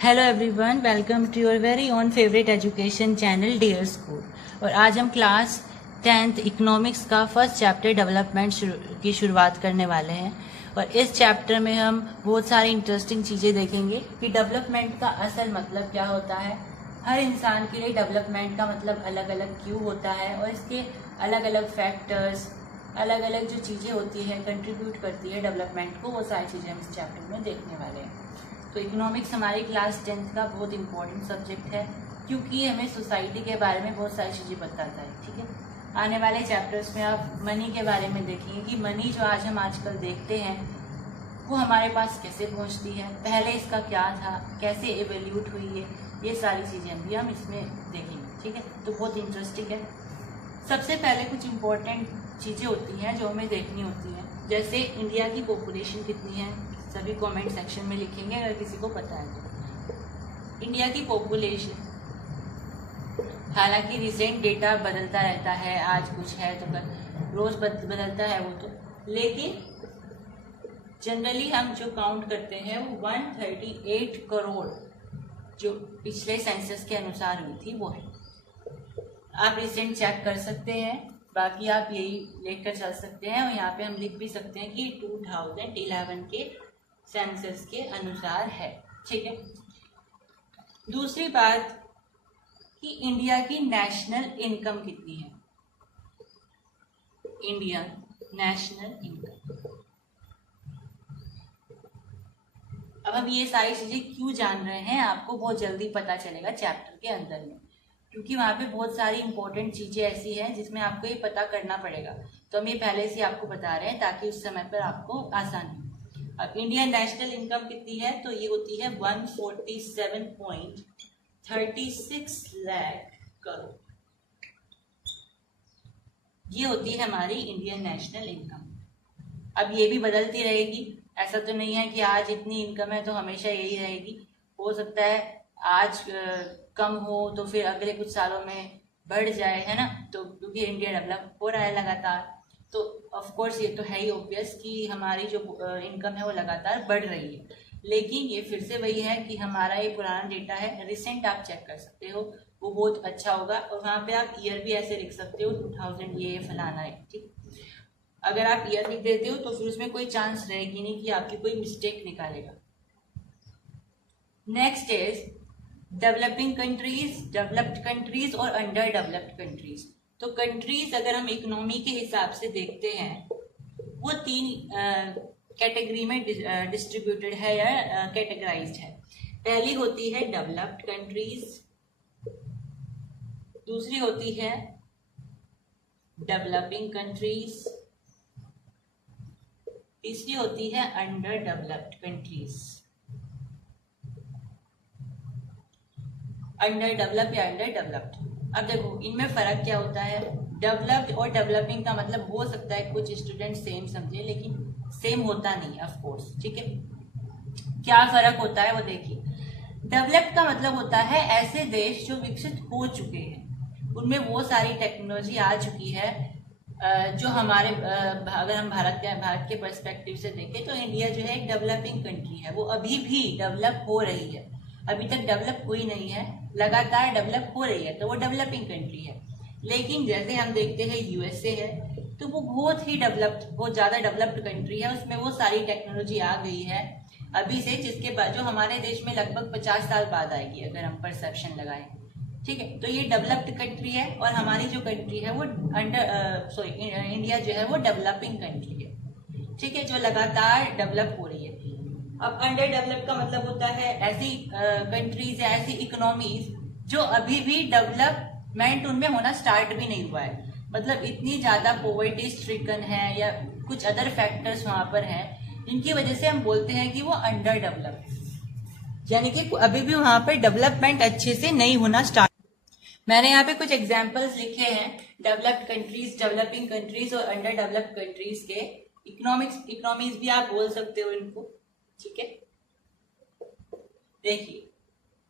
Hello everyone, welcome to your very own favourite education channel dear school. और आज हम class 10th economics का first chapter development की शुरुआत करने वाले हैं। और इस चैप्टर में हम बहुत सारी इंटरेस्टिंग चीज़ें देखेंगे कि डेवलपमेंट का असल मतलब क्या होता है। हर इंसान के लिए डेवलपमेंट का मतलब अलग अलग क्यों होता है और इसके अलग अलग फैक्टर्स, अलग अलग जो चीज़ें होती हैं कंट्रीब्यूट करती है डेवलपमेंट को, वो सारी चीज़ें हम इस चैप्टर में देखने वाले हैं। तो इकोनॉमिक्स हमारी क्लास 10th का बहुत इंपॉर्टेंट सब्जेक्ट है क्योंकि हमें सोसाइटी के बारे में बहुत सारी चीज़ें बताता है। ठीक है, आने वाले चैप्टर्स में आप मनी के बारे में देखेंगे कि मनी जो आज हम आजकल देखते हैं वो हमारे पास कैसे पहुंचती है, पहले इसका क्या था, कैसे एवोल्यूट हुई है, ये सारी चीज़ें भी हम इसमें देखेंगे। ठीक है, तो बहुत इंटरेस्टिंग है। सबसे पहले कुछ इम्पोर्टेंट चीज़ें होती हैं जो हमें देखनी होती हैं, जैसे इंडिया की पॉपुलेशन कितनी है। सभी कमेंट सेक्शन में लिखेंगे अगर किसी को पता है तो। इंडिया की पॉपुलेशन, हालांकि रिसेंट डेटा बदलता रहता है, आज कुछ है तो रोज बदलता है वो तो, लेकिन जनरली हम जो काउंट करते हैं वो 138 करोड़ जो पिछले सेंसस के अनुसार हुई थी वो है। आप रिसेंट चेक कर सकते हैं, बाकी आप यही लेकर चल सकते हैं। और यहाँ पे हम लिख भी सकते हैं कि 2011 के सेंसस के अनुसार है। ठीक है, दूसरी बात कि इंडिया की नेशनल इनकम कितनी है। इंडिया नेशनल इनकम, अब हम ये सारी चीजें क्यों जान रहे हैं आपको बहुत जल्दी पता चलेगा चैप्टर के अंदर में, क्योंकि वहां पे बहुत सारी इंपॉर्टेंट चीजें ऐसी हैं जिसमें आपको ये पता करना पड़ेगा। तो हम ये पहले से आपको बता रहे हैं ताकि उस समय पर आपको आसानी हो। अब इंडियन नेशनल इनकम कितनी है, तो ये होती है 147.36 लाख करोड़। ये होती है हमारी इंडियन नेशनल इनकम। अब ये भी बदलती रहेगी, ऐसा तो नहीं है कि आज इतनी इनकम है तो हमेशा यही रहेगी। हो सकता है आज कम हो तो फिर अगले कुछ सालों में बढ़ जाए, है ना। तो क्योंकि इंडिया डेवलप हो रहा है लगातार, तो ऑफ कोर्स ये तो है ही ऑब्वियस कि हमारी जो इनकम है वो लगातार बढ़ रही है। लेकिन ये फिर से वही है कि हमारा ये पुराना डेटा है, रिसेंट आप चेक कर सकते हो, वो बहुत अच्छा होगा। और वहाँ पे आप ईयर भी ऐसे लिख सकते हो 2000 ये फलाना है। ठीक, अगर आप ईयर लिख देते हो तो फिर उसमें कोई चांस रहेगी नहीं कि आपकी कोई मिस्टेक निकालेगा। Next is developing countries, developed countries और अंडर डेवलप्ड कंट्रीज। तो कंट्रीज अगर हम इकोनॉमी के हिसाब से देखते हैं वो तीन कैटेगरी में डिस्ट्रीब्यूटेड है या कैटेगराइज्ड है। पहली होती है डेवलप्ड कंट्रीज, दूसरी होती है डेवलपिंग कंट्रीज, तीसरी होती है under developed countries. Under develop या अंडर डेवलप्ड, अब देखो इनमें फर्क क्या होता है। डेवलप्ड और डेवलपिंग का मतलब हो सकता है कुछ स्टूडेंट सेम समझे, लेकिन सेम होता नहीं ऑफ कोर्स। ठीक है, क्या फर्क होता है वो देखिए। डेवलप्ड का मतलब होता है ऐसे देश जो विकसित हो चुके हैं, उनमें वो सारी टेक्नोलॉजी आ चुकी है जो हमारे अगर हम भारत के पर्सपेक्टिव से देखें तो इंडिया जो है एक डेवलपिंग कंट्री है, वो अभी भी डेवलप हो रही है, अभी तक डेवलप हुई नहीं है, लगातार डेवलप हो रही है, तो वो डेवलपिंग कंट्री है। लेकिन जैसे हम देखते हैं यूएसए है, तो वो बहुत ही डेवलप्ड, बहुत ज्यादा डेवलप्ड कंट्री है, उसमें वो सारी टेक्नोलॉजी आ गई है अभी से, जिसके बाद जो हमारे देश में लगभग 50 साल बाद आएगी अगर हम परसेप्शन लगाएं। ठीक है, तो ये डेवलप्ड कंट्री है और हमारी जो कंट्री है वो इंडिया जो है वो डेवलपिंग कंट्री है। ठीक है, जो लगातार डेवलप हो रही है। अब अंडर डेवलप का मतलब होता है ऐसी कंट्रीज या ऐसी इकोनॉमीज जो अभी भी डेवलपमेंट उनमें होना स्टार्ट भी नहीं हुआ है, मतलब इतनी ज्यादा पॉवर्टी स्ट्रिकन है या कुछ अदर फैक्टर्स वहां पर हैं जिनकी वजह से हम बोलते हैं कि वो अंडर डेवलप, यानी कि अभी भी वहां पर डेवलपमेंट अच्छे से नहीं होना स्टार्ट। मैंने यहाँ पे कुछ एग्जाम्पल्स लिखे हैं डेवलप्ड कंट्रीज, डेवलपिंग कंट्रीज और अंडर डेवलप्ड कंट्रीज के। इकोनॉमीज भी आप बोल सकते हो इनको। ठीक है, देखिए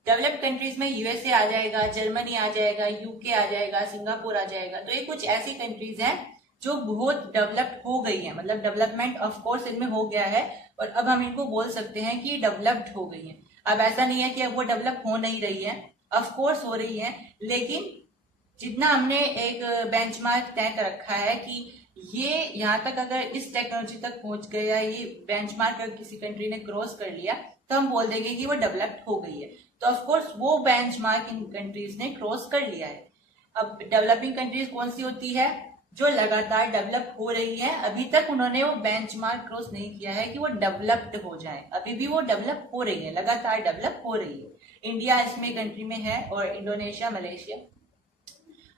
डेवलप्ड कंट्रीज में यूएसए आ जाएगा, जर्मनी आ जाएगा, यूके आ जाएगा, सिंगापुर आ जाएगा। तो ये कुछ ऐसी कंट्रीज हैं जो बहुत डेवलप्ड हो गई है, मतलब डेवलपमेंट ऑफ कोर्स इनमें हो गया है और अब हम इनको बोल सकते हैं कि डेवलप्ड हो गई है। अब ऐसा नहीं है कि अब वो डेवलप हो नहीं रही है, ऑफ कोर्स हो रही है, लेकिन जितना हमने एक बेंचमार्क तय कर रखा है कि ये यहाँ तक अगर इस टेक्नोलॉजी तक पहुंच गया, ये बेंचमार्क अगर किसी कंट्री ने क्रॉस कर लिया तो हम बोल देंगे कि वो डेवलप्ड हो गई है। तो ऑफ कोर्स वो बेंचमार्क इन कंट्रीज ने क्रॉस कर लिया है। अब डेवलपिंग कंट्रीज कौन सी होती है? जो लगातार डेवलप हो रही है, अभी तक उन्होंने वो बेंचमार्क क्रॉस नहीं किया है कि वो डेवलप्ड हो जाए, अभी भी वो डेवलप हो रही है, लगातार डेवलप हो रही है। इंडिया इसमें कंट्री में है और इंडोनेशिया, मलेशिया।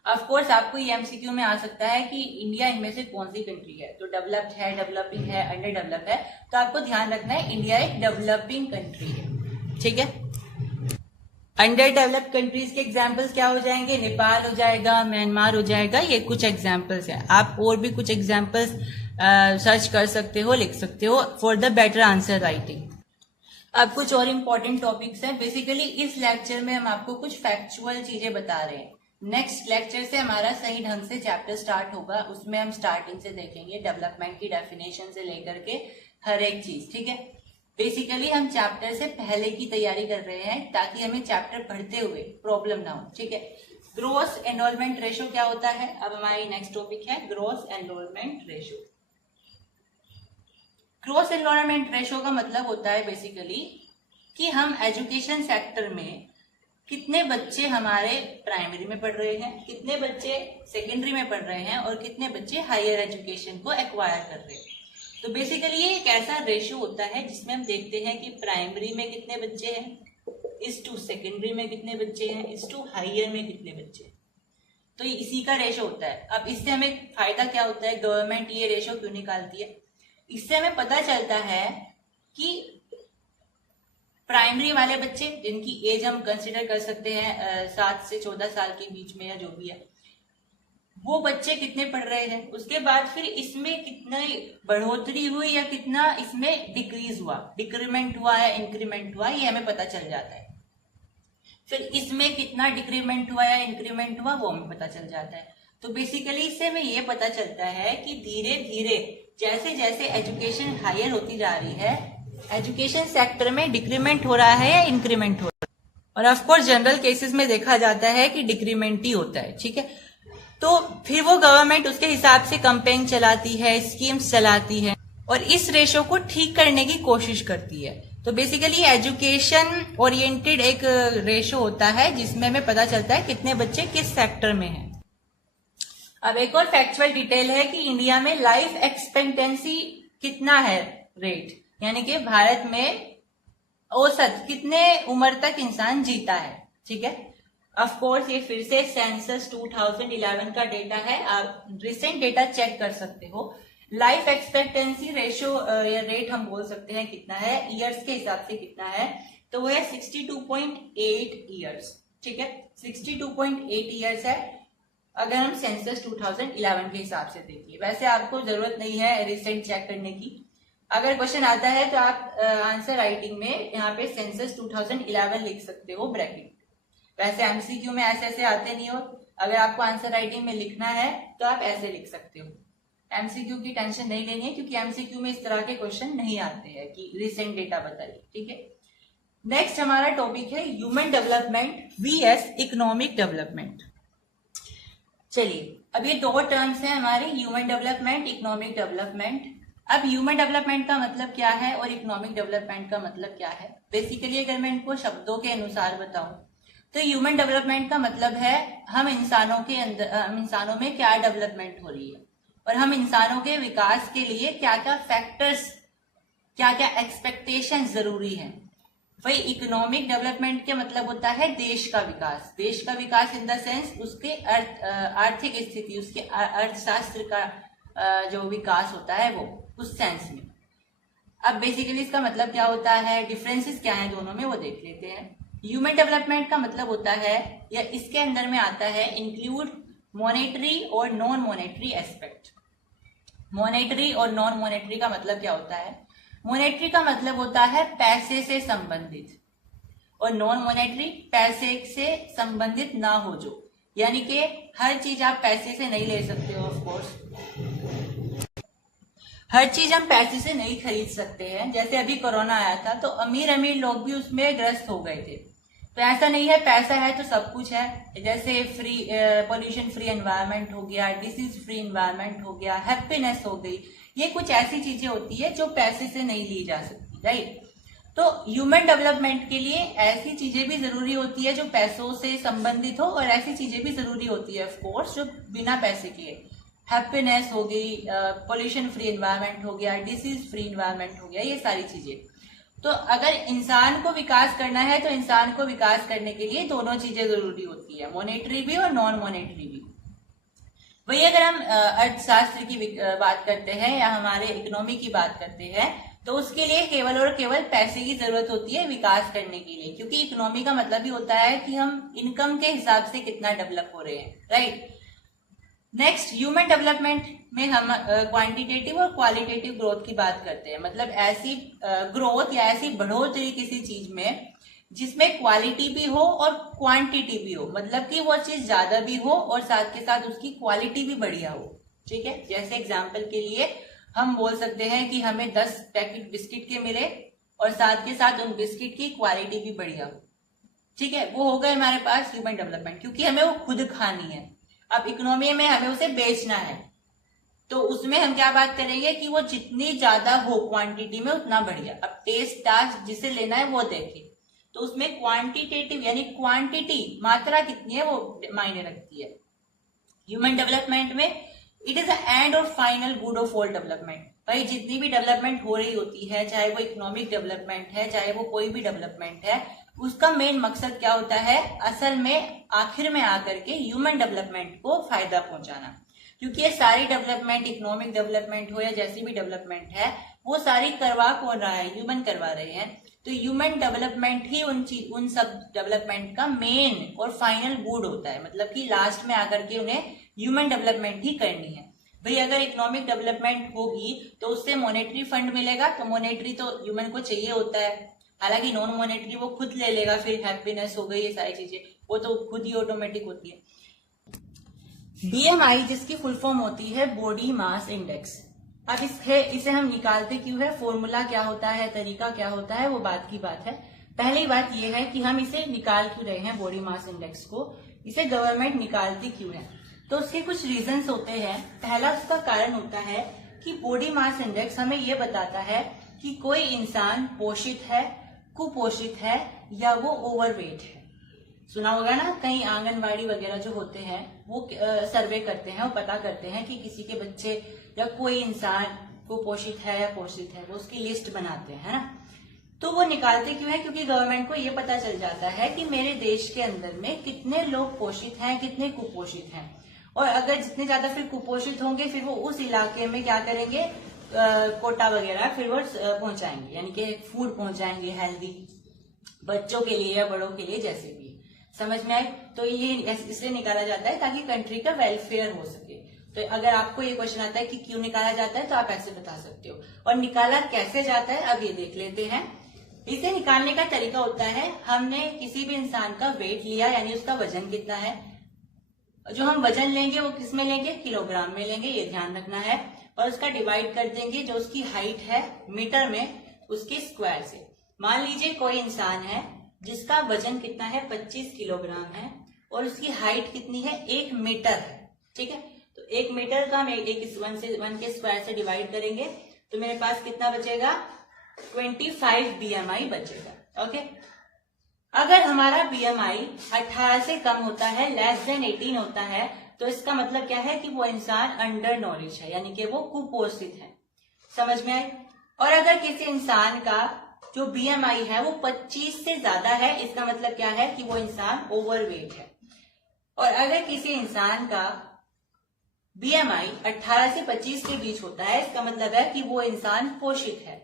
ऑफ कोर्स आपको ये एमसीक्यू में आ सकता है कि इंडिया इनमें से कौन सी कंट्री है, तो डेवलप्ड है, डेवलपिंग है, अंडर डेवलप है, तो आपको ध्यान रखना है इंडिया एक डेवलपिंग कंट्री है, ठीक है। अंडर डेवलप्ड कंट्रीज के एग्जांपल्स क्या हो जाएंगे? नेपाल हो जाएगा, म्यांमार हो जाएगा, ये कुछ एग्जांपल्स हैं। आप और भी कुछ एग्जांपल्स सर्च कर सकते हो, लिख सकते हो for the better answer writing. अब कुछ और इम्पोर्टेंट टॉपिक्स हैं। बेसिकली इस लेक्चर में हम आपको कुछ फैक्चुअल चीजें बता रहे हैं। नेक्स्ट लेक्चर से हमारा सही ढंग से चैप्टर स्टार्ट होगा, उसमें हम स्टार्टिंग से देखेंगे डेवलपमेंट की डेफिनेशन से लेकर के हर एक चीज, ठीक है। बेसिकली हम चैप्टर से पहले की तैयारी कर रहे हैं ताकि हमें चैप्टर पढ़ते हुए प्रॉब्लम ना हो, ठीक है। ग्रोस एनरोलमेंट रेशो क्या होता है? अब हमारी नेक्स्ट टॉपिक है gross enrolment ratio. Gross enrolment ratio का मतलब होता है बेसिकली कि हम एजुकेशन सेक्टर में कितने बच्चे हमारे प्राइमरी में पढ़ रहे हैं, कितने बच्चे सेकेंडरी में पढ़ रहे हैं और कितने बच्चे हायर एजुकेशन को एक्वायर कर रहे हैं। तो बेसिकली ये एक ऐसा रेशो होता है जिसमें हम देखते हैं कि प्राइमरी में कितने बच्चे हैं इस टू सेकेंडरी में कितने बच्चे हैं इस टू हायर में कितने बच्चे हैं। तो इसी का रेशो होता है। अब इससे हमें फायदा क्या होता है? गवर्नमेंट ये रेशो क्यों निकालती है? इससे हमें पता चलता है कि प्राइमरी वाले बच्चे जिनकी एज हम कंसिडर कर सकते हैं 7 से 14 साल के बीच में या जो भी है, वो बच्चे कितने पढ़ रहे हैं, उसके बाद फिर इसमें कितना बढ़ोतरी हुई या कितना इसमें डिक्रीज हुआ, डिक्रीमेंट हुआ या इंक्रीमेंट हुआ, ये हमें पता चल जाता है। फिर इसमें कितना डिक्रीमेंट हुआ या इंक्रीमेंट हुआ वो हमें पता चल जाता है। तो बेसिकली इससे हमें ये पता चलता है कि धीरे धीरे जैसे जैसे एजुकेशन हायर होती जा रही है, एजुकेशन सेक्टर में डिक्रीमेंट हो रहा है या इंक्रीमेंट हो रहा है। और ऑफकोर्स जनरल केसेस में देखा जाता है कि डिक्रीमेंट ही होता है, ठीक है। तो फिर वो गवर्नमेंट उसके हिसाब से कैंपेन चलाती है, स्कीम्स चलाती है और इस रेशो को ठीक करने की कोशिश करती है। तो बेसिकली एजुकेशन ओरिएंटेड एक रेशो होता है जिसमें हमें पता चलता है कितने बच्चे किस सेक्टर में हैं। अब एक और फैक्चुअल डिटेल है कि इंडिया में लाइफ एक्सपेक्टेंसी कितना है रेट, यानी कि भारत में औसत कितने उम्र तक इंसान जीता है, ठीक है। ऑफ कोर्स ये फिर से सेंसस 2011 का डेटा है, आप रिसेंट डेटा चेक कर सकते हो। लाइफ एक्सपेक्टेंसी रेशो या रेट हम बोल सकते हैं कितना है, ईयर्स के हिसाब से कितना है, तो वो है 62.8 ईयर्स, ठीक है। 62.8 ईयर्स है अगर हम सेंसस 2011 के हिसाब से देखिए। वैसे आपको जरूरत नहीं है रिसेंट चेक करने की। अगर क्वेश्चन आता है तो आप आंसर राइटिंग में यहाँ पे सेंसस 2011 लिख सकते हो ब्रैकेट। वैसे एमसीक्यू में ऐसे ऐसे आते नहीं हो, अगर आपको आंसर राइटिंग में लिखना है तो आप ऐसे लिख सकते हो। एमसीक्यू की टेंशन नहीं लेनी है क्योंकि एमसीक्यू में इस तरह के क्वेश्चन नहीं आते हैं कि रिसेंट डेटा बताइए, ठीक है। नेक्स्ट हमारा टॉपिक है human development vs economic development. चलिए, अब ये दो टर्म्स हैं हमारे, ह्यूमन डेवलपमेंट, इकोनॉमिक डेवलपमेंट। अब ह्यूमन डेवलपमेंट का मतलब क्या है और इकोनॉमिक डेवलपमेंट का मतलब क्या है? बेसिकली अगर मैं इनको शब्दों के अनुसार बताऊं तो ह्यूमन डेवलपमेंट का मतलब है हम इंसानों के अंदर, हम इंसानों में क्या डेवलपमेंट हो रही है और हम इंसानों के विकास के लिए क्या क्या फैक्टर्स, क्या क्या एक्सपेक्टेशन जरूरी है। वही इकोनॉमिक डेवलपमेंट के मतलब होता है देश का विकास। देश का विकास इन द सेंस उसके आर्थिक स्थिति, उसके अर्थशास्त्र का जो विकास होता है वो उस सेंस में। अब बेसिकली इसका मतलब क्या होता है, डिफरेंसेस क्या है दोनों में, वो देख लेते हैं। ह्यूमन डेवलपमेंट का मतलब होता है या इसके अंदर में आता है इंक्लूड मॉनेटरी और नॉन मॉनेटरी एस्पेक्ट। मॉनेटरी और नॉन मॉनेटरी का मतलब क्या होता है? मॉनेटरी का मतलब होता है पैसे से संबंधित और नॉन मॉनेटरी पैसे से संबंधित ना हो जो, यानी कि हर चीज आप पैसे से नहीं ले सकते हो। ऑफ कोर्स हर चीज हम पैसे से नहीं खरीद सकते हैं। जैसे अभी कोरोना आया था तो अमीर अमीर लोग भी उसमें ग्रस्त हो गए थे। तो ऐसा नहीं है पैसा है तो सब कुछ है। जैसे फ्री पोल्यूशन फ्री एनवायरनमेंट हो गया, डिसीज फ्री एनवायरनमेंट हो गया, हैप्पीनेस हो गई, ये कुछ ऐसी चीजें होती है जो पैसे से नहीं ली जा सकती, राइट। तो ह्यूमन डेवलपमेंट के लिए ऐसी चीजें भी जरूरी होती है जो पैसों से संबंधित हो, और ऐसी चीजें भी जरूरी होती है ऑफकोर्स जो बिना पैसे के। हैप्पीनेस हो गई, पोल्यूशन फ्री एनवायरनमेंट हो गया, डिसीज फ्री एनवायरनमेंट हो गया, ये सारी चीजें। तो अगर इंसान को विकास करना है तो इंसान को विकास करने के लिए दोनों चीजें जरूरी होती है, मॉनेटरी भी और नॉन मॉनेटरी भी। वही अगर हम अर्थशास्त्र की बात करते हैं या हमारे इकोनॉमी की बात करते हैं तो उसके लिए केवल और केवल पैसे की जरूरत होती है विकास करने के लिए, क्योंकि इकोनॉमी का मतलब ही होता है कि हम इनकम के हिसाब से कितना डेवलप हो रहे हैं, राइट। नेक्स्ट, ह्यूमन डेवलपमेंट में हम क्वांटिटेटिव और क्वालिटेटिव ग्रोथ की बात करते हैं। मतलब ऐसी ग्रोथ या ऐसी बढ़ोतरी किसी चीज में जिसमें क्वालिटी भी हो और क्वांटिटी भी हो, मतलब कि वो चीज ज्यादा भी हो और साथ के साथ उसकी क्वालिटी भी बढ़िया हो, ठीक है। जैसे एग्जाम्पल के लिए हम बोल सकते हैं कि हमें 10 पैकेट बिस्किट के मिले और साथ के साथ उन बिस्किट की क्वालिटी भी बढ़िया हो, ठीक है। वो हो गए हमारे पास ह्यूमन डेवलपमेंट, क्योंकि हमें वो खुद खानी है। अब इकोनॉमी में हमें उसे बेचना है तो उसमें हम क्या बात करेंगे कि वो जितनी ज्यादा हो क्वांटिटी में उतना बढ़िया। अब टेस्ट टास्क जिसे लेना है वो देखे, तो उसमें क्वांटिटेटिव यानी क्वांटिटी, मात्रा कितनी है वो मायने रखती है। ह्यूमन डेवलपमेंट में इट इज एंड और final good of all development. भाई जितनी भी डेवलपमेंट हो रही होती है, चाहे वो इकोनॉमिक डेवलपमेंट है, चाहे वो कोई भी डेवलपमेंट है, उसका मेन मकसद क्या होता है, असल में आखिर में आकर के ह्यूमन डेवलपमेंट को फायदा पहुंचाना। क्योंकि ये सारी डेवलपमेंट, इकोनॉमिक डेवलपमेंट हो या जैसी भी डेवलपमेंट है, वो सारी करवा कौन रहा है, ह्यूमन करवा रहे हैं। तो ह्यूमन डेवलपमेंट ही उन सब डेवलपमेंट का मेन और फाइनल गुड होता है। मतलब कि लास्ट में आकर के उन्हें ह्यूमन डेवलपमेंट ही करनी है। भाई अगर इकोनॉमिक डेवलपमेंट होगी तो उससे मॉनेटरी फंड मिलेगा, तो मॉनेटरी तो ह्यूमन को चाहिए होता है। हालांकि नॉन मॉनेटरी वो खुद ले लेगा, फिर हैप्पीनेस हो गई, ये सारी चीजें वो तो खुद ही ऑटोमेटिक होती है। बीएमआई जिसकी फुल फॉर्म होती है बॉडी मास इंडेक्स। अब इसे हम निकालते क्यों है, फॉर्मूला क्या होता है, तरीका क्या होता है, वो बात की बात है। पहली बात यह है कि हम इसे निकाल क्यों रहे हैं, बॉडी मास इंडेक्स को, इसे गवर्नमेंट निकालती क्यों है। तो उसके कुछ रीजंस होते हैं। पहला उसका कारण होता है कि बॉडी मास इंडेक्स हमें ये बताता है कि कोई इंसान पोषित है, कुपोषित है या वो ओवरवेट है। सुना होगा ना, कहीं आंगनबाड़ी वगैरह जो होते हैं वो सर्वे करते हैं, वो पता करते हैं कि किसी के बच्चे या कोई इंसान कुपोषित है या पोषित है, वो उसकी लिस्ट बनाते हैं, है ना। तो वो निकालते क्यों है, क्योंकि गवर्नमेंट को ये पता चल जाता है कि मेरे देश के अंदर में कितने लोग पोषित हैं, कितने कुपोषित हैं। और अगर जितने ज्यादा फिर कुपोषित होंगे फिर वो उस इलाके में क्या करेंगे, कोटा वगैरह फिर वो पहुंचाएंगे, यानी कि फूड पहुंचाएंगे हेल्दी, बच्चों के लिए या बड़ों के लिए, जैसे भी। समझ में आए। तो ये इसलिए निकाला जाता है ताकि कंट्री का वेलफेयर हो सके। तो अगर आपको ये क्वेश्चन आता है कि क्यों निकाला जाता है तो आप ऐसे बता सकते हो। और निकाला कैसे जाता है अब ये देख लेते हैं। इसे निकालने का तरीका होता है, हमने किसी भी इंसान का वेट लिया, यानी उसका वजन कितना है। जो हम वजन लेंगे वो किस में लेंगे, किलोग्राम में लेंगे, ये ध्यान रखना है। और उसका डिवाइड कर देंगे जो उसकी हाइट है मीटर में, उसके स्क्वायर से। मान लीजिए कोई इंसान है जिसका वजन कितना है, 25 किलोग्राम है, और उसकी हाइट कितनी है, 1 मीटर है, ठीक है। तो 1 मीटर का हम 1 के स्क्वायर से डिवाइड करेंगे तो मेरे पास कितना बचेगा, 25 BMI बचेगा। ओके। अगर हमारा BMI 18 से कम होता है, लेस देन 18 होता है, तो इसका मतलब क्या है कि वो इंसान अंडर नॉलेज है, यानी कि वो कुपोषित है। समझ में आए। और अगर किसी इंसान का जो BMI है वो 25 से ज्यादा है, इसका मतलब क्या है कि वो इंसान ओवरवेट है। और अगर किसी इंसान का BMI 18 से 25 के बीच होता है, इसका मतलब है कि वो इंसान पोषित है,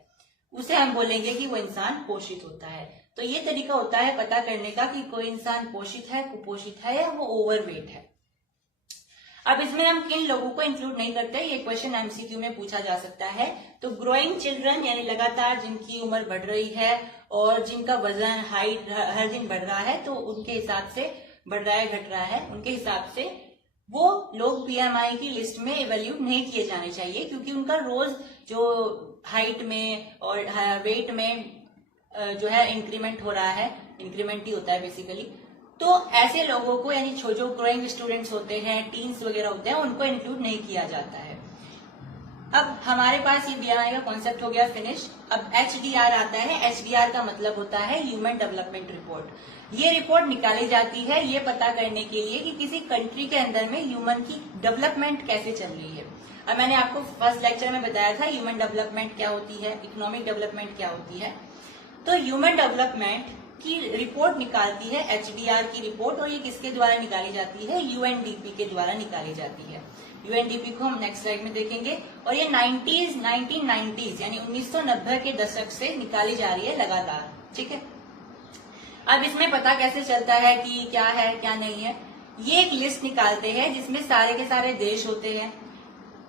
उसे हम बोलेंगे कि वो इंसान पोषित होता है। तो ये तरीका होता है पता करने का कि कोई इंसान पोषित है, कुपोषित है या वो ओवरवेट है। अब इसमें हम किन लोगों को इंक्लूड नहीं करते, ये क्वेश्चन MCQ में पूछा जा सकता है। तो ग्रोइंग चिल्ड्रन, यानी लगातार जिनकी उम्र बढ़ रही है और जिनका वजन, हाइट हर दिन बढ़ रहा है, तो उनके हिसाब से बढ़ रहा है, घट रहा है, उनके हिसाब से वो लोग बीएमआई की लिस्ट में इवेल्यूट नहीं किए जाने चाहिए, क्योंकि उनका रोज जो हाइट में और वेट में जो है इंक्रीमेंट हो रहा है, इंक्रीमेंट ही होता है बेसिकली। तो ऐसे लोगों को, यानी जो ग्रोइंग स्टूडेंट्स होते हैं, टीन्स वगैरह होते हैं, उनको इंक्लूड नहीं किया जाता है। अब हमारे पास ये बीएमआई का कॉन्सेप्ट हो गया फिनिश। अब एचडीआर आता है। एचडीआर का मतलब होता है ह्यूमन डेवलपमेंट रिपोर्ट। ये रिपोर्ट निकाली जाती है ये पता करने के लिए कि किसी कंट्री के अंदर में ह्यूमन की डेवलपमेंट कैसे चल रही है। अब मैंने आपको फर्स्ट लेक्चर में बताया था ह्यूमन डेवलपमेंट क्या होती है, इकोनॉमिक डेवलपमेंट क्या होती है। तो ह्यूमन डेवलपमेंट की रिपोर्ट निकालती है एचडीआर की रिपोर्ट, और ये किसके द्वारा निकाली जाती है? यूएनडीपी के द्वारा निकाली जाती है। यूएनडीपी को हम नेक्स्ट स्लाइड में देखेंगे। और ये 1990s यानी 1990 के दशक से निकाली जा रही है लगातार, ठीक है। अब इसमें पता कैसे चलता है कि क्या है क्या नहीं है? ये एक लिस्ट निकालते हैं जिसमें सारे के सारे देश होते हैं,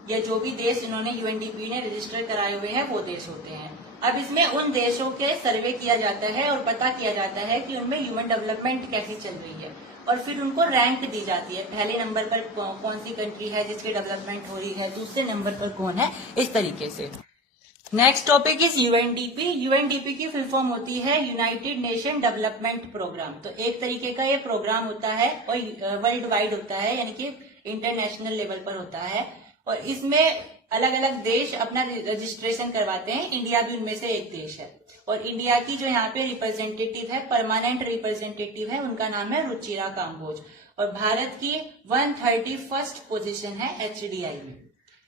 या जो भी देश जिन्होंने यूएनडीपी ने रजिस्टर कराए हुए हैं वो देश होते हैं। अब इसमें उन देशों के सर्वे किया जाता है और पता किया जाता है कि उनमें ह्यूमन डेवलपमेंट कैसी चल रही है, और फिर उनको रैंक दी जाती है। पहले नंबर पर कौन सी कंट्री है जिसकी डेवलपमेंट हो रही है, दूसरे नंबर पर कौन है, इस तरीके से। Next topic is UNDP. UNDP की फुल फॉर्म होती है यूनाइटेड नेशन डेवलपमेंट प्रोग्राम। तो एक तरीके का ये प्रोग्राम होता है और वर्ल्ड वाइड होता है, यानी कि इंटरनेशनल लेवल पर होता है, और इसमें अलग अलग देश अपना रजिस्ट्रेशन करवाते हैं। इंडिया भी उनमें से एक देश है, और इंडिया की जो यहाँ पे रिप्रेजेंटेटिव है, परमानेंट रिप्रेजेंटेटिव है, उनका नाम है रुचिरा काम्बोज। और भारत की 131st पोजीशन है एचडीआई में।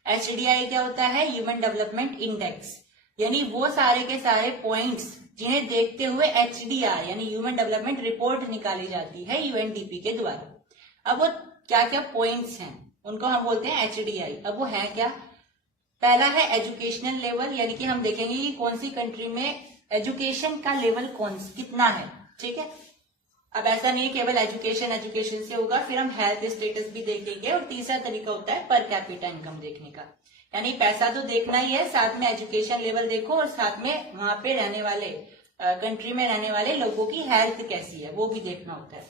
एचडीआई क्या होता है? ह्यूमन डेवलपमेंट इंडेक्स, यानी वो सारे के सारे पॉइंट्स जिन्हें देखते हुए एचडीआर यानी ह्यूमन डेवलपमेंट रिपोर्ट निकाली जाती है यूएनडीपी के द्वारा। अब वो क्या क्या पॉइंट्स हैं उनको हम बोलते हैं एचडीआई। अब वो है क्या? पहला है एजुकेशनल लेवल, यानी कि हम देखेंगे कि कौन सी कंट्री में एजुकेशन का लेवल कितना है, ठीक है। अब ऐसा नहीं है केवल एजुकेशन से होगा, फिर हम हेल्थ स्टेटस भी देखेंगे, और तीसरा तरीका होता है पर कैपिटा इनकम देखने का, यानी पैसा तो देखना ही है, साथ में एजुकेशन लेवल देखो, और साथ में वहां पे रहने वाले कंट्री में रहने वाले लोगों की हेल्थ कैसी है वो भी देखना होता है,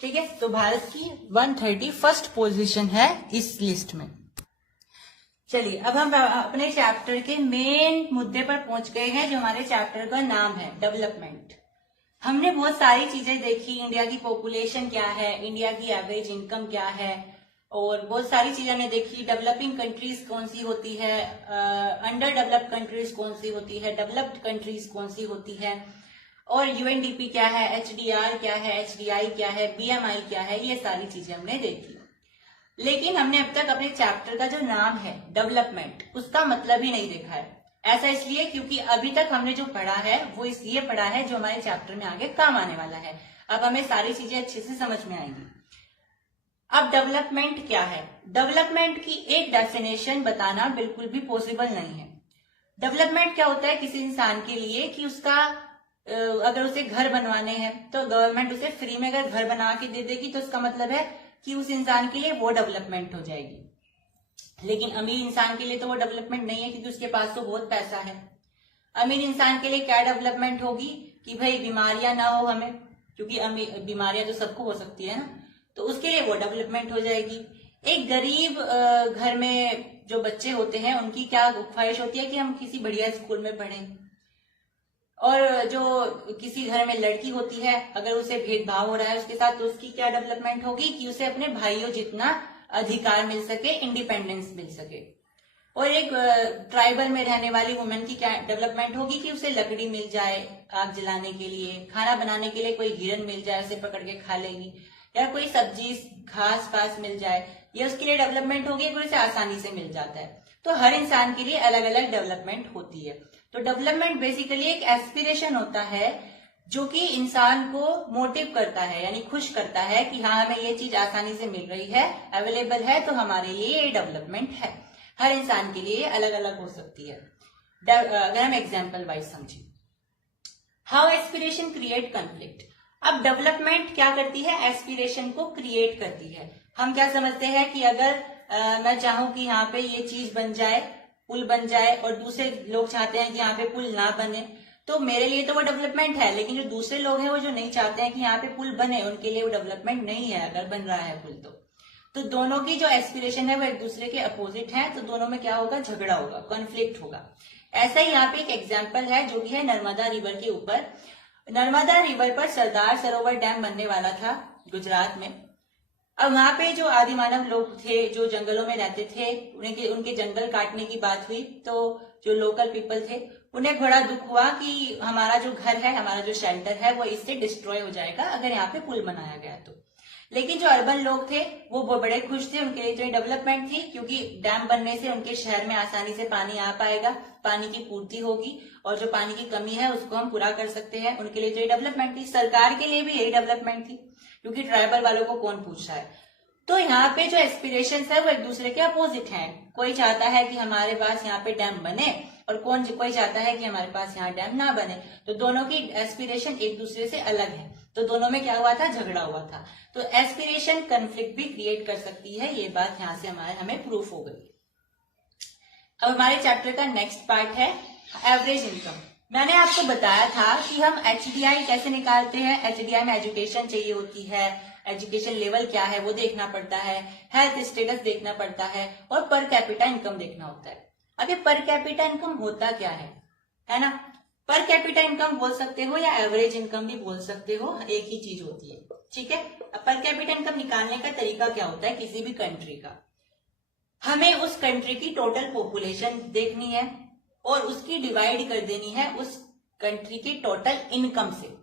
ठीक है। तो भारत की 131st पोजीशन है इस लिस्ट में। चलिए अब हम अपने चैप्टर के मेन मुद्दे पर पहुंच गए हैं, जो हमारे चैप्टर का नाम है डेवलपमेंट। हमने बहुत सारी चीजें देखी, इंडिया की पॉपुलेशन क्या है, इंडिया की एवरेज इनकम क्या है, और बहुत सारी चीजें हमने देखी। डेवलपिंग कंट्रीज कौन सी होती है, अंडर डेवलप्ड कंट्रीज कौन सी होती है, डेवलप्ड कंट्रीज कौन सी होती है, और यूएनडीपी क्या है, एचडीआर क्या है, एचडीआई क्या है, बीएमआई क्या है, ये सारी चीजें हमने देखी। लेकिन हमने अब तक अपने चैप्टर का जो नाम है डेवलपमेंट, उसका मतलब ही नहीं देखा है। ऐसा इसलिए क्योंकि अभी तक हमने जो पढ़ा है वो इसलिए पढ़ा है जो हमारे चैप्टर में आगे काम आने वाला है। अब हमें सारी चीजें अच्छे से समझ में आएंगी। अब डेवलपमेंट क्या है? डेवलपमेंट की एक डेफिनेशन बताना बिल्कुल भी पॉसिबल नहीं है। डेवलपमेंट क्या होता है किसी इंसान के लिए कि उसका अगर उसे घर बनवाने हैं तो गवर्नमेंट उसे फ्री में अगर घर बना के दे देगी तो उसका मतलब है कि उस इंसान के लिए वो डेवलपमेंट हो जाएगी। लेकिन अमीर इंसान के लिए तो वो डेवलपमेंट नहीं है, क्योंकि उसके पास तो बहुत पैसा है। अमीर इंसान के लिए क्या डेवलपमेंट होगी कि भाई बीमारियां ना हो हमें, क्योंकि बीमारियां तो सबको हो सकती है ना, तो उसके लिए वो डेवलपमेंट हो जाएगी। एक गरीब घर में जो बच्चे होते हैं उनकी क्या ख्वाहिश होती है कि हम किसी बढ़िया स्कूल में पढ़ें, और जो किसी घर में लड़की होती है अगर उसे भेदभाव हो रहा है उसके साथ, तो उसकी क्या डेवलपमेंट होगी कि उसे अपने भाइयों जितना अधिकार मिल सके, इंडिपेंडेंस मिल सके। और एक ट्राइबल में रहने वाली वुमेन की क्या डेवलपमेंट होगी कि उसे लकड़ी मिल जाए आग जलाने के लिए, खाना बनाने के लिए कोई हिरन मिल जाए उसे पकड़ के खा लेगी, या कोई सब्जी घास पास मिल जाए, ये उसके लिए डेवलपमेंट होगी अगर उसे आसानी से मिल जाता है। तो हर इंसान के लिए अलग अलग डेवलपमेंट होती है। तो डेवलपमेंट बेसिकली एक एस्पिरेशन होता है जो कि इंसान को मोटिव करता है, यानी खुश करता है कि हाँ हमें ये चीज आसानी से मिल रही है, अवेलेबल है, तो हमारे लिए ये डेवलपमेंट है। हर इंसान के लिए अलग अलग हो सकती है। अगर हम एग्जाम्पल वाइज समझें, हाउ एस्पिरेशन क्रिएट कॉन्फ्लिक्ट। अब डेवलपमेंट क्या करती है? एस्पिरेशन को क्रिएट करती है। हम क्या समझते हैं कि अगर मैं चाहूं कि यहाँ पे ये चीज बन जाए, पुल बन जाए, और दूसरे लोग चाहते हैं कि यहाँ पे पुल ना बने, तो मेरे लिए तो वो डेवलपमेंट है। लेकिन जो दूसरे लोग हैं वो जो नहीं चाहते हैं कि यहाँ पे पुल बने, उनके लिए वो डेवलपमेंट नहीं है अगर बन रहा है पुल। तो तो दोनों की जो एस्पिरेशन है वो एक दूसरे के अपोजिट है, तो दोनों में क्या होगा, झगड़ा होगा, कॉन्फ्लिक्ट होगा। ऐसा ही यहाँ पे एक एग्जाम्पल है जो कि है नर्मदा रिवर के ऊपर। नर्मदा रिवर पर सरदार सरोवर डैम बनने वाला था गुजरात में। अब वहां पे जो आदिमानव लोग थे, जो जंगलों में रहते थे, उनके जंगल काटने की बात हुई, तो जो लोकल पीपल थे उन्हें बड़ा दुख हुआ कि हमारा जो घर है, हमारा जो शेल्टर है वो इससे डिस्ट्रॉय हो जाएगा अगर यहाँ पे पुल बनाया गया तो। लेकिन जो अर्बन लोग थे वो बड़े खुश थे, उनके लिए जो डेवलपमेंट थी, क्योंकि डैम बनने से उनके शहर में आसानी से पानी आ पाएगा, पानी की पूर्ति होगी और जो पानी की कमी है उसको हम पूरा कर सकते हैं। उनके लिए जो डेवलपमेंट थी, सरकार के लिए भी यही डेवलपमेंट थी, क्योंकि ट्राइबल वालों को कौन पूछ रहा है। तो यहाँ पे जो एस्पिरेशंस है वो एक दूसरे के अपोजिट हैं। कोई चाहता है कि हमारे पास यहाँ पे डैम बने और कोई चाहता है कि हमारे पास यहाँ डैम ना बने, तो दोनों की एस्पिरेशन एक दूसरे से अलग है, तो दोनों में क्या हुआ था, झगड़ा हुआ था। तो एस्पिरेशन कॉन्फ्लिक्ट भी क्रिएट कर सकती है, ये बात यहाँ से हमें प्रूफ हो गई। अब हमारे चैप्टर का नेक्स्ट पार्ट है एवरेज इनकम। मैंने आपको बताया था कि हम HDI कैसे निकालते हैं। HDI में एजुकेशन चाहिए होती है, एजुकेशन लेवल क्या है वो देखना पड़ता है, हेल्थ स्टेटस देखना पड़ता है और पर कैपिटा इनकम देखना होता है। अब ये पर कैपिटा इनकम होता क्या है ना। पर कैपिटा इनकम बोल सकते हो या एवरेज इनकम भी बोल सकते हो, एक ही चीज होती है, ठीक है। अब पर कैपिटा इनकम निकालने का तरीका क्या होता है किसी भी कंट्री का, हमें उस कंट्री की टोटल पॉपुलेशन देखनी है और उसकी डिवाइड कर देनी है उस कंट्री की टोटल इनकम से,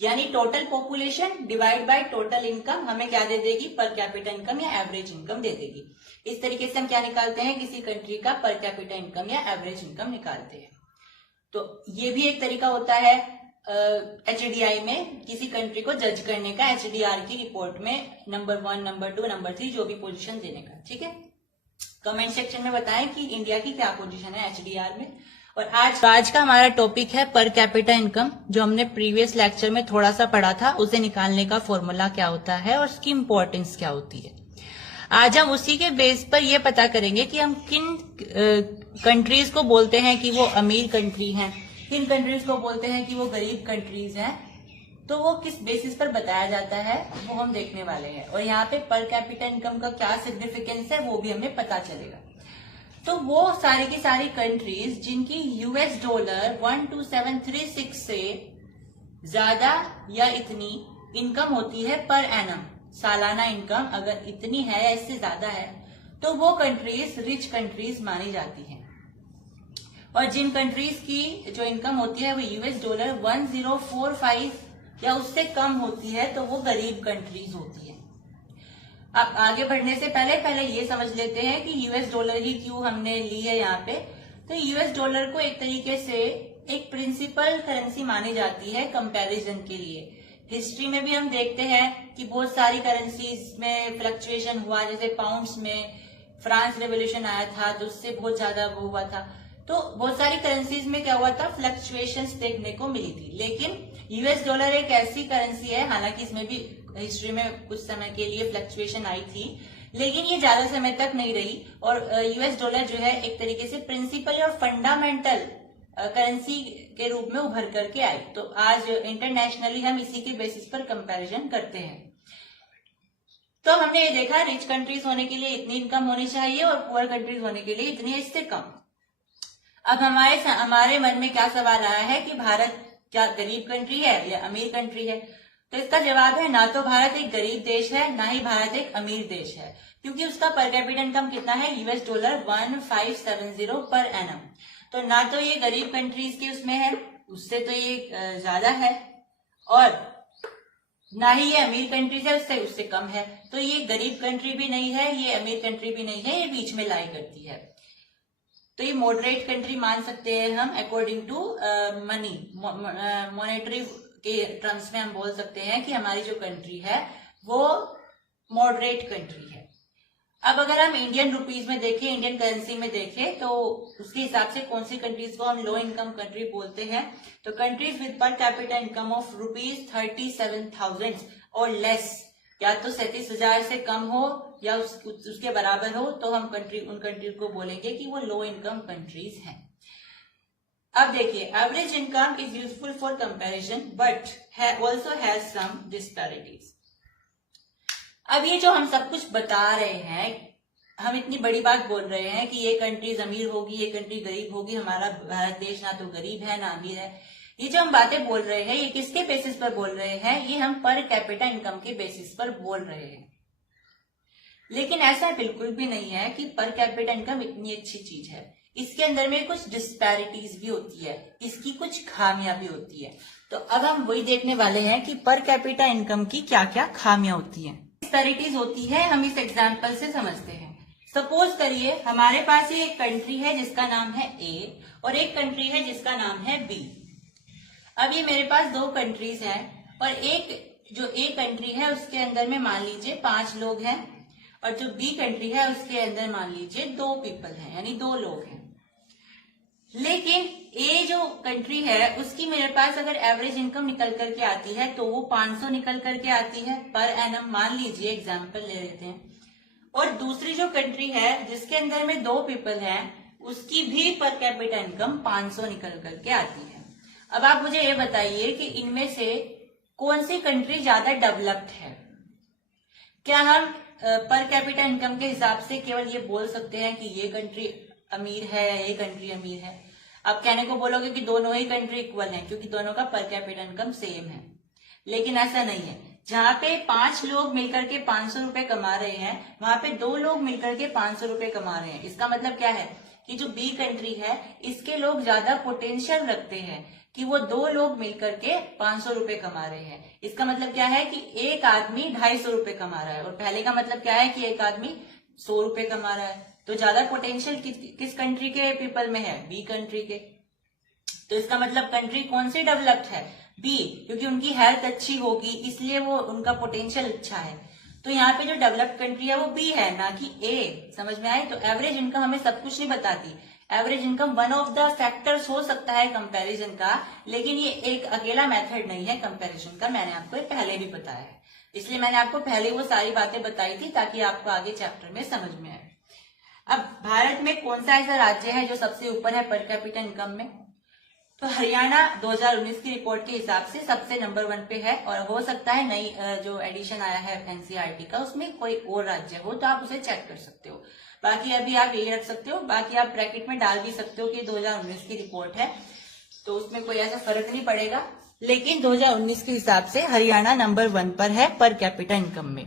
यानी total population divide by total income हमें क्या दे देगी, पर कैपिटा इनकम या एवरेज इनकम दे देगी। इस तरीके से हम क्या निकालते हैं, किसी कंट्री का पर कैपिटा इनकम या एवरेज इनकम निकालते हैं। तो ये भी एक तरीका होता है HDI में किसी कंट्री को जज करने का, HDR की रिपोर्ट में नंबर 1, नंबर 2, नंबर 3 जो भी पोजीशन देने का, ठीक है। कमेंट सेक्शन में बताएं कि इंडिया की क्या पोजीशन है HDR में। और आज का हमारा टॉपिक है पर कैपिटा इनकम, जो हमने प्रीवियस लेक्चर में थोड़ा सा पढ़ा था, उसे निकालने का फॉर्मूला क्या होता है और उसकी इंपॉर्टेंस क्या होती है। आज हम उसी के बेस पर यह पता करेंगे कि हम किन कंट्रीज को बोलते हैं कि वो अमीर कंट्री हैं, किन कंट्रीज को बोलते हैं कि वो गरीब कंट्रीज हैं। तो वो किस बेसिस पर बताया जाता है वो हम देखने वाले हैं, और यहाँ पे पर कैपिटा इनकम का क्या सिग्निफिकेंस है वो भी हमें पता चलेगा। तो वो सारी की सारी कंट्रीज जिनकी $1 12736 से ज्यादा या इतनी इनकम होती है पर एनम, सालाना इनकम अगर इतनी है या इससे ज्यादा है तो वो कंट्रीज रिच कंट्रीज मानी जाती हैं। और जिन कंट्रीज की जो इनकम होती है वो $1045 या उससे कम होती है तो वो गरीब कंट्रीज होती है। अब आगे बढ़ने से पहले ये समझ लेते हैं कि $, ही क्यों हमने ली है यहाँ पे। तो $, को एक तरीके से एक प्रिंसिपल करेंसी मानी जाती है कंपैरिजन के लिए। हिस्ट्री में भी हम देखते हैं कि बहुत सारी करेंसीज में फ्लक्चुएशन हुआ, जैसे पाउंड्स में फ्रांस रेवोल्यूशन आया था तो उससे बहुत ज्यादा वो हुआ था। तो बहुत सारी करेंसीज में क्या हुआ था, फ्लक्चुएशंस देखने को मिली थी। लेकिन $, एक ऐसी करेंसी है, हालांकि इसमें भी हिस्ट्री में कुछ समय के लिए फ्लक्चुएशन आई थी, लेकिन ये ज्यादा समय तक नहीं रही। और $, जो है एक तरीके से प्रिंसिपल और फंडामेंटल करेंसी के रूप में उभर करके आई। तो आज इंटरनेशनली हम इसी के बेसिस पर कंपैरिजन करते हैं। तो हमने ये देखा रिच कंट्रीज होने के लिए इतनी इनकम होनी चाहिए और पुअर कंट्रीज होने के लिए इतनी, इससे कम। अब हमारे मन में क्या सवाल आया है कि भारत क्या गरीब कंट्री है या अमीर कंट्री है। तो इसका जवाब है ना तो भारत एक गरीब देश है ना ही भारत एक अमीर देश है, क्योंकि उसका पर कैपिटा इनकम कितना है, $, 1570 पर एनम। तो ना तो ये गरीब कंट्रीज के उसमें है, उससे तो ये ज्यादा है, और ना ही ये अमीर कंट्रीज है, उससे कम है। तो ये गरीब कंट्री भी नहीं है, ये अमीर कंट्री भी नहीं है, ये बीच में लाई करती है। तो ये मॉडरेट कंट्री मान सकते हैं हम अकॉर्डिंग टू मनी, मॉनेटरी के टर्म्स में हम बोल सकते हैं कि हमारी जो कंट्री है वो मॉडरेट कंट्री है। अब अगर हम इंडियन रुपीज में देखें, इंडियन करेंसी में देखें, तो उसके हिसाब से कौन सी कंट्रीज को हम लो इनकम कंट्री बोलते हैं। तो countries with per capita income of ₹37,000 और लेस, या तो 37,000 से कम हो या उसके बराबर हो, तो हम उन कंट्रीज को बोलेंगे कि वो लो इनकम कंट्रीज हैं। अब देखिए, average income is useful for comparison but also has some disparities. अब ये जो हम सब कुछ बता रहे हैं, हम इतनी बड़ी बात बोल रहे हैं कि ये कंट्रीज अमीर होगी, ये कंट्री गरीब होगी, हमारा भारत देश ना तो गरीब है ना अमीर है, ये जो हम बातें बोल रहे हैं ये किसके बेसिस पर बोल रहे हैं? ये हम पर कैपिटा इनकम के बेसिस पर बोल रहे हैं। लेकिन ऐसा बिल्कुल भी नहीं है कि पर कैपिटा इनकम इतनी अच्छी चीज है। इसके अंदर में कुछ डिस्पैरिटीज भी होती है, इसकी कुछ खामियां भी होती है। तो अब हम वही देखने वाले हैं कि पर कैपिटा इनकम की क्या क्या खामियां होती हैं, डिस्पैरिटीज होती है, हम इस एग्जाम्पल से समझते हैं। सपोज करिए हमारे पास एक कंट्री है जिसका नाम है ए और एक कंट्री है जिसका नाम है बी। अब ये मेरे पास दो कंट्रीज हैं और एक जो ए कंट्री है उसके अंदर में मान लीजिए 5 लोग हैं और जो बी कंट्री है उसके अंदर मान लीजिए 2 पीपल हैं, यानी 2 लोग हैं। लेकिन ए जो कंट्री है उसकी मेरे पास अगर एवरेज इनकम निकल करके आती है तो वो 500 निकल करके आती है पर एनम, मान लीजिए, एग्जाम्पल ले लेते हैं। और दूसरी जो कंट्री है जिसके अंदर में 2 पीपल हैं उसकी भी पर कैपिटा इनकम 500 निकल करके आती है। अब आप मुझे ये बताइए कि इनमें से कौन सी कंट्री ज्यादा डेवलप्ड है? क्या हम पर कैपिटा इनकम के हिसाब से केवल ये बोल सकते हैं कि ये कंट्री अमीर है या ये कंट्री अमीर है? आप कहने को बोलोगे कि दोनों ही कंट्री इक्वल हैं क्योंकि दोनों का पर कैपिटा इनकम सेम है, लेकिन ऐसा नहीं है। जहां पे 5 लोग मिलकर के 500 रुपए कमा रहे हैं वहां पे 2 लोग मिलकर के 500 रुपए कमा रहे हैं। इसका मतलब क्या है कि जो बी कंट्री है इसके लोग ज्यादा पोटेंशियल रखते हैं कि वो 2 लोग मिलकर के 500 रुपए कमा रहे हैं। इसका मतलब क्या है कि एक आदमी 250 रुपए कमा रहा है और पहले का मतलब क्या है कि एक आदमी 100 रुपए कमा रहा है। तो ज्यादा पोटेंशियल किस कंट्री के पीपल में है? बी कंट्री के। तो इसका मतलब कंट्री कौन सी डेवलप्ड है? बी, क्योंकि उनकी हेल्थ अच्छी होगी इसलिए वो उनका पोटेंशियल अच्छा है। तो यहाँ पे जो डेवलप्ड कंट्री है वो बी है, ना कि ए। समझ में आए? तो एवरेज इनकम हमें सब कुछ नहीं बताती। Average income one of the factors हो सकता है कंपैरिजन का, लेकिन ये एक अकेला मेथड नहीं है कंपैरिजन का। मैंने आपको पहले भी बताया है, इसलिए मैंने आपको पहले वो सारी बातें बताई थी ताकि आपको आगे चैप्टर में समझ में आए। अब भारत में कौन सा ऐसा राज्य है जो सबसे ऊपर है पर कैपिटा इनकम में? तो हरियाणा 2019 की रिपोर्ट के हिसाब से सबसे नंबर 1 पे है और हो सकता है नई जो एडिशन आया है एनसीईआरटी का उसमें कोई और राज्य हो तो आप उसे चेक कर सकते हो। बाकी अभी आप यही रख सकते हो, बाकी आप ब्रैकेट में डाल भी सकते हो कि 2019 की रिपोर्ट है तो उसमें कोई ऐसा फर्क नहीं पड़ेगा, लेकिन 2019 के हिसाब से हरियाणा नंबर 1 पर है पर कैपिटा इनकम में।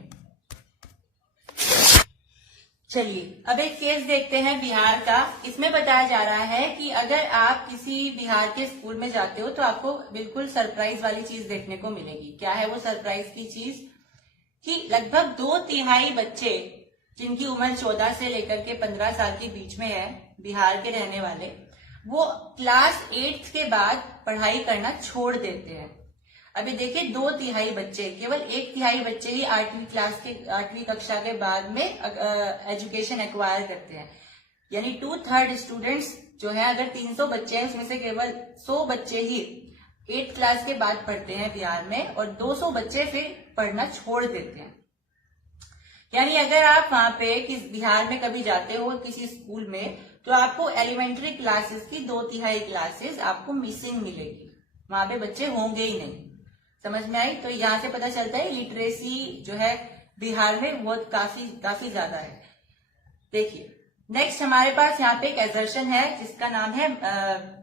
चलिए अब एक केस देखते हैं बिहार का। इसमें बताया जा रहा है कि अगर आप किसी बिहार के स्कूल में जाते हो तो आपको बिल्कुल सरप्राइज वाली चीज देखने को मिलेगी। क्या है वो सरप्राइज की चीज? कि लगभग 2/3 बच्चे जिनकी उम्र 14 से लेकर के 15 साल के बीच में है, बिहार के रहने वाले, वो क्लास 8 के बाद पढ़ाई करना छोड़ देते हैं। अभी देखिए 2/3 बच्चे, केवल 1/3 बच्चे ही 8वीं कक्षा के बाद में एजुकेशन एक्वायर करते हैं। यानी 2/3 स्टूडेंट्स जो है, अगर 300 बच्चे हैं उसमें से केवल 100 बच्चे ही 8th क्लास के बाद पढ़ते हैं बिहार में और 200 बच्चे फिर पढ़ना छोड़ देते हैं। यानी अगर आप वहां पे बिहार में कभी जाते हो किसी स्कूल में तो आपको एलिमेंट्री क्लासेस की 2/3 क्लासेस आपको मिसिंग मिलेगी, वहां पे बच्चे होंगे ही नहीं। समझ में आई? तो यहाँ से पता चलता है लिटरेसी जो है बिहार में वो काफी ज्यादा है। देखिए नेक्स्ट हमारे पास यहाँ पे एक एजर्शन है जिसका नाम है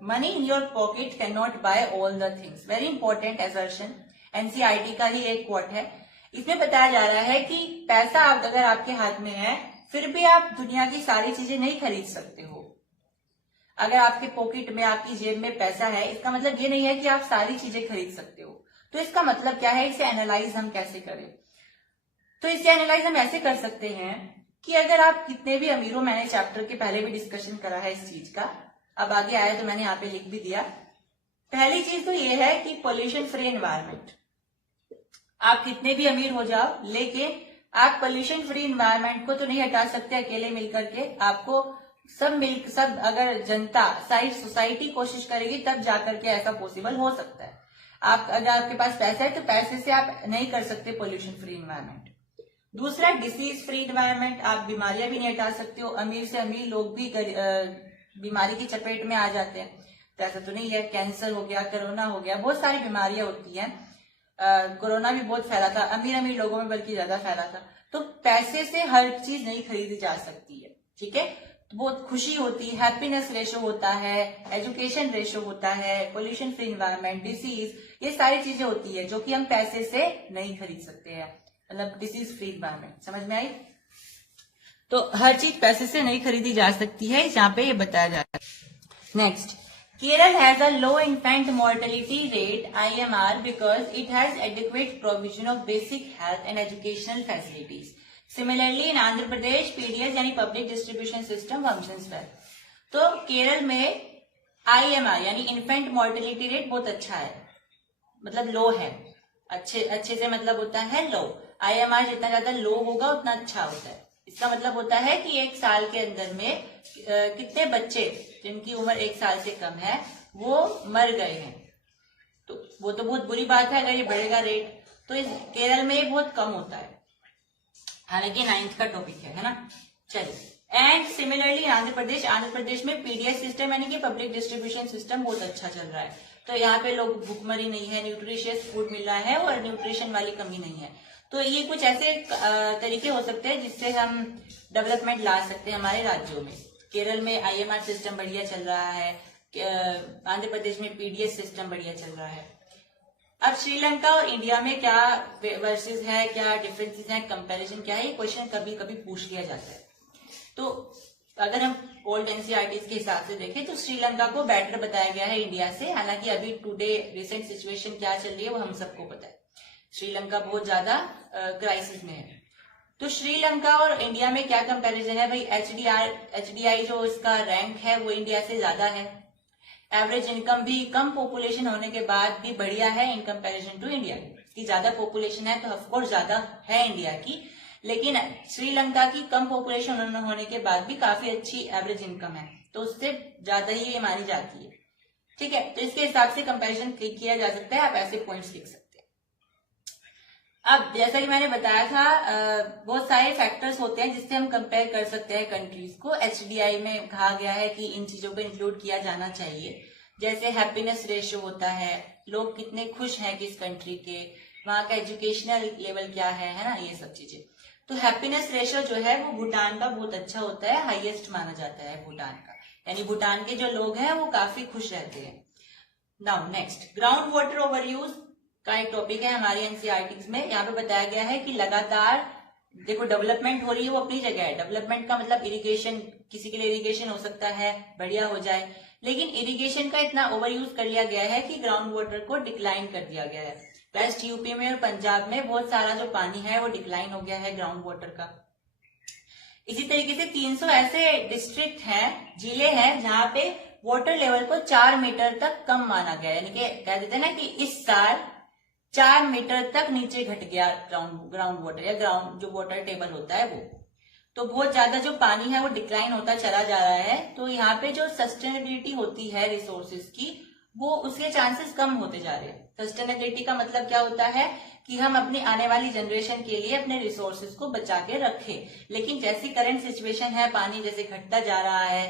money in your pocket can not buy all the things. Very important assertion, NCERT का ही एक कोट है। इसमें बताया जा रहा है कि पैसा अगर आपके हाथ में है फिर भी आप दुनिया की सारी चीजें नहीं खरीद सकते हो। अगर आपके पॉकेट में, आपकी जेब में पैसा है इसका मतलब ये नहीं है कि आप सारी चीजें खरीद सकते हो। तो इसका मतलब क्या है, इसे एनालाइज हम कैसे करें? तो इसे एनालाइज हम ऐसे कर सकते हैं कि अगर आप कितने भी अमीर हो, मैंने चैप्टर के पहले भी डिस्कशन करा है इस चीज का, अब आगे आया तो मैंने यहाँ पे लिख भी दिया। पहली चीज तो ये है कि पोल्यूशन फ्री एनवायरनमेंट। आप कितने भी अमीर हो जाओ लेकिन आप पोल्यूशन फ्री एनवायरनमेंट को तो नहीं हटा सकते अकेले मिलकर के। आपको सब अगर जनता, सारी सोसाइटी कोशिश करेगी तब जाकर के ऐसा पॉसिबल हो सकता है। अगर आपके पास पैसा है तो पैसे से आप नहीं कर सकते पोल्यूशन फ्री एनवायरनमेंट। दूसरा डिसीज फ्री एनवायरनमेंट, आप बीमारियां भी नहीं हटा सकते हो। अमीर से अमीर लोग भी बीमारी की चपेट में आ जाते हैं, तो ऐसा तो नहीं है। कैंसर हो गया, कोरोना हो गया, बहुत सारी बीमारियां होती हैं। कोरोना भी बहुत फैला था, अमीर अमीर लोगों में बल्कि ज्यादा फैला था। तो पैसे से हर चीज नहीं खरीदी जा सकती है, ठीक है। तो बहुत खुशी होती है, हैप्पीनेस रेशो होता है, एजुकेशन रेशो होता है, पोल्यूशन फ्री इन्वायरमेंट, डिसीज, ये सारी चीजें होती है जो कि हम पैसे से नहीं खरीद सकते हैं, मतलब डिसीज फ्री इन्वायरमेंट। समझ में आई? तो हर चीज पैसे से नहीं खरीदी जा सकती है, यहाँ पे ये बताया जा रहा है। Next, Kerala has a low infant mortality rate (IMR) because it has adequate provision of basic health and educational facilities. Similarly, in Andhra Pradesh, PDS यानी Public Distribution System functions well. तो केरल में IMR यानी infant mortality rate बहुत अच्छा है, मतलब लो है। अच्छे से मतलब होता है लो। IMR जितना ज्यादा लो होगा उतना अच्छा होता है। इसका मतलब होता है कि एक साल के अंदर में कितने बच्चे जिनकी उम्र 1 साल से कम है वो मर गए हैं। तो वो तो बहुत बुरी बात है अगर ये बढ़ेगा रेट, तो इस केरल में ये बहुत कम होता है। हालांकि 9th का टॉपिक है ना। चलिए, एंड सिमिलरली आंध्र प्रदेश में पीडीएस सिस्टम यानी कि पब्लिक डिस्ट्रीब्यूशन सिस्टम बहुत अच्छा चल रहा है। तो यहाँ पे लोग भूखमरी नहीं है, न्यूट्रिशियस फूड मिल रहा है और न्यूट्रिशन वाली कमी नहीं है। तो ये कुछ ऐसे तरीके हो सकते हैं जिससे हम डेवलपमेंट ला सकते हैं हमारे राज्यों में। केरल में IMR सिस्टम बढ़िया चल रहा है, आंध्र प्रदेश में पीडीएस सिस्टम बढ़िया चल रहा है। अब श्रीलंका और इंडिया में क्या वर्सेस है, क्या डिफरेंसेस हैं, कंपैरिजन क्या है, ये क्वेश्चन कभी कभी पूछ लिया जाता है। तो अगर हम ओल्ड एनसीईआरटी के हिसाब से देखें तो श्रीलंका को बेटर बताया गया है इंडिया से। हालांकि अभी टुडे रिसेंट सिचुएशन क्या चल रही है वो हम सबको पता है, श्रीलंका बहुत ज्यादा क्राइसिस में है। तो श्रीलंका और इंडिया में क्या कंपैरिजन है भाई? एचडीआई जो इसका रैंक है वो इंडिया से ज्यादा है। एवरेज इनकम भी कम पॉपुलेशन होने के बाद भी बढ़िया है इन कंपैरिजन टू इंडिया। इसकी ज्यादा पॉपुलेशन है तो ऑफकोर्स ज्यादा है इंडिया की, लेकिन श्रीलंका की कम पॉपुलेशन होने के बाद भी काफी अच्छी एवरेज इनकम है, तो उससे ज्यादा ही ये मानी जाती है। ठीक है, तो इसके हिसाब से कंपैरिजन किया जा सकता है, आप ऐसे पॉइंट्स लिख सकते हैं। अब जैसा कि मैंने बताया था, बहुत सारे फैक्टर्स होते हैं जिससे हम कंपेयर कर सकते हैं कंट्रीज को। एचडीआई में कहा गया है कि इन चीजों को इंक्लूड किया जाना चाहिए, जैसे हैप्पीनेस रेशियो होता है, लोग कितने खुश हैं किस कंट्री के, वहां का एजुकेशनल लेवल क्या है ना, ये सब चीजें। तो हैप्पीनेस रेशियो जो है वो भूटान का बहुत अच्छा होता है, हाईएस्ट माना जाता है भूटान का, यानी भूटान के जो लोग हैं वो काफी खुश रहते हैं। Now next, ground water overuse का एक टॉपिक है हमारी एनसीईआरटी में। यहाँ पे बताया गया है कि लगातार देखो डेवलपमेंट हो रही है, वो अपनी जगह है। डेवलपमेंट का मतलब इरिगेशन, किसी के लिए इरिगेशन हो सकता है बढ़िया हो जाए, लेकिन इरिगेशन का इतना ओवर यूज कर लिया गया है कि ग्राउंड वाटर को डिक्लाइन कर दिया गया है। वेस्ट यूपी में और पंजाब में बहुत सारा जो पानी है वो डिक्लाइन हो गया है ग्राउंड वाटर का। इसी तरीके से 300 ऐसे डिस्ट्रिक्ट हैं, जिले हैं, जहां पे वाटर लेवल को 4 मीटर तक कम माना गया, यानी कि कह देते हैं ना कि इस साल 4 मीटर तक नीचे घट गया ग्राउंड वाटर या ग्राउंड जो वाटर टेबल होता है वो। तो बहुत ज्यादा जो पानी है वो डिक्लाइन होता चला जा रहा है। तो यहाँ पे जो सस्टेनेबिलिटी होती है रिसोर्सेज की, वो उसके चांसेस कम होते जा रहे हैं। सस्टेनेबिलिटी का मतलब क्या होता है कि हम अपनी आने वाली जनरेशन के लिए अपने रिसोर्सेज को बचा के रखें, लेकिन जैसी करंट सिचुएशन है, पानी जैसे घटता जा रहा है,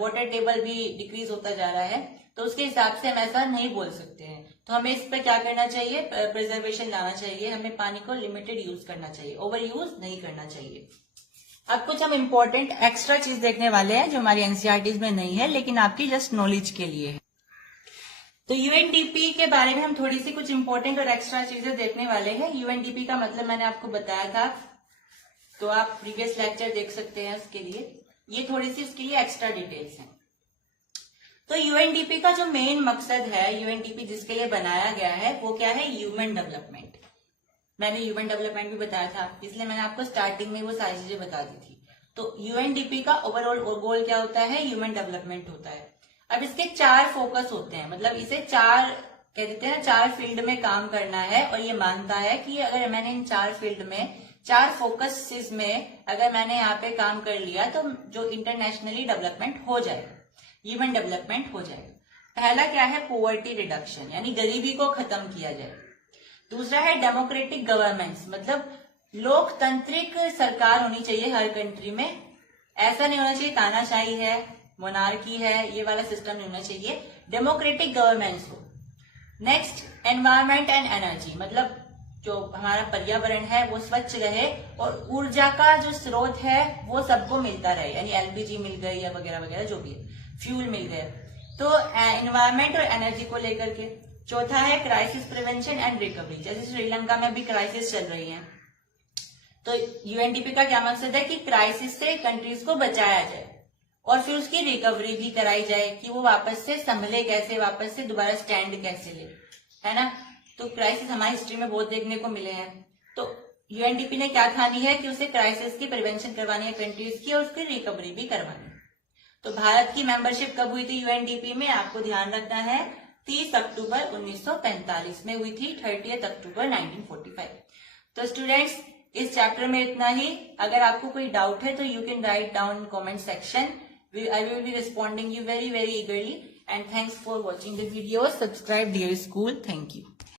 वाटर टेबल भी डिक्रीज होता जा रहा है, तो उसके हिसाब से हम ऐसा नहीं बोल सकते हैं। तो हमें इस पर क्या करना चाहिए? प्रिजर्वेशन लाना चाहिए, हमें पानी को लिमिटेड यूज करना चाहिए, ओवर यूज नहीं करना चाहिए। अब कुछ हम इम्पोर्टेंट एक्स्ट्रा चीज देखने वाले हैं जो हमारी एनसीईआरटी में नहीं है, लेकिन आपकी जस्ट नॉलेज के लिए है। तो यूएनडीपी के बारे में हम थोड़ी सी कुछ इंपॉर्टेंट और एक्स्ट्रा चीजें देखने वाले हैं। यूएनडीपी का मतलब मैंने आपको बताया था, तो आप प्रीवियस लेक्चर देख सकते हैं उसके लिए। ये थोड़ी सी उसके लिए एक्स्ट्रा डिटेल्स हैं। तो यूएनडीपी का जो मेन मकसद है, यूएनडीपी जिसके लिए बनाया गया है, वो क्या है? Human development. मैंने ह्यूमन डेवलपमेंट भी बताया था, इसलिए मैंने आपको स्टार्टिंग में वो सारी चीजें बता दी थी। तो यूएनडीपी का ओवरऑल गोल क्या होता है? ह्यूमन डेवलपमेंट होता है। अब इसके 4 फोकस होते हैं, मतलब इसे 4 कह देते हैं, 4 फील्ड में काम करना है, और ये मानता है कि अगर मैंने इन 4 फील्ड में 4 फोकसेस में अगर मैंने यहाँ पे काम कर लिया तो जो इंटरनेशनली डेवलपमेंट हो जाएगा, ह्यूमन डेवलपमेंट हो जाएगा। पहला क्या है? पॉवर्टी रिडक्शन, यानी गरीबी को खत्म किया जाए। दूसरा है डेमोक्रेटिक गवर्नेंस, मतलब लोकतांत्रिक सरकार होनी चाहिए हर कंट्री में। ऐसा नहीं होना चाहिए तानाशाही है, मोनार्की है, ये वाला सिस्टम नहीं होना चाहिए। डेमोक्रेटिक गवर्नेंस हो। नेक्स्ट, एनवायरमेंट एंड एनर्जी, मतलब जो हमारा पर्यावरण है वो स्वच्छ रहे और ऊर्जा का जो स्रोत है वो सबको मिलता रहे, यानी एलपीजी मिल गई या वगैरह वगैरह जो भी है, फ्यूल मिल गए। तो एनवायरमेंट और एनर्जी को लेकर के। चौथा है क्राइसिस प्रिवेंशन एंड रिकवरी, जैसे श्रीलंका में भी क्राइसिस चल रही है, तो यूएनडीपी का क्या मकसद है कि क्राइसिस से कंट्रीज को बचाया जाए और फिर उसकी रिकवरी भी कराई जाए कि वो वापस से संभले कैसे, वापस से दोबारा स्टैंड कैसे ले, है ना। तो क्राइसिस हमारी हिस्ट्री में बहुत देखने को मिले हैं। तो यूएनडीपी ने क्या ठानी है कि उसे क्राइसिस की प्रिवेंशन करवानी है कंट्रीज की और उसकी रिकवरी भी करवानी है। तो भारत की मेंबरशिप कब हुई थी यूएनडीपी में, आपको ध्यान रखना है 30 अक्टूबर 1945 में हुई थी, 30 अक्टूबर 1945। तो स्टूडेंट्स इस चैप्टर में इतना ही। अगर आपको कोई डाउट है तो you can write down comment section, I will be responding you very eagerly, and thanks for watching the video. Subscribe dear school. Thank you.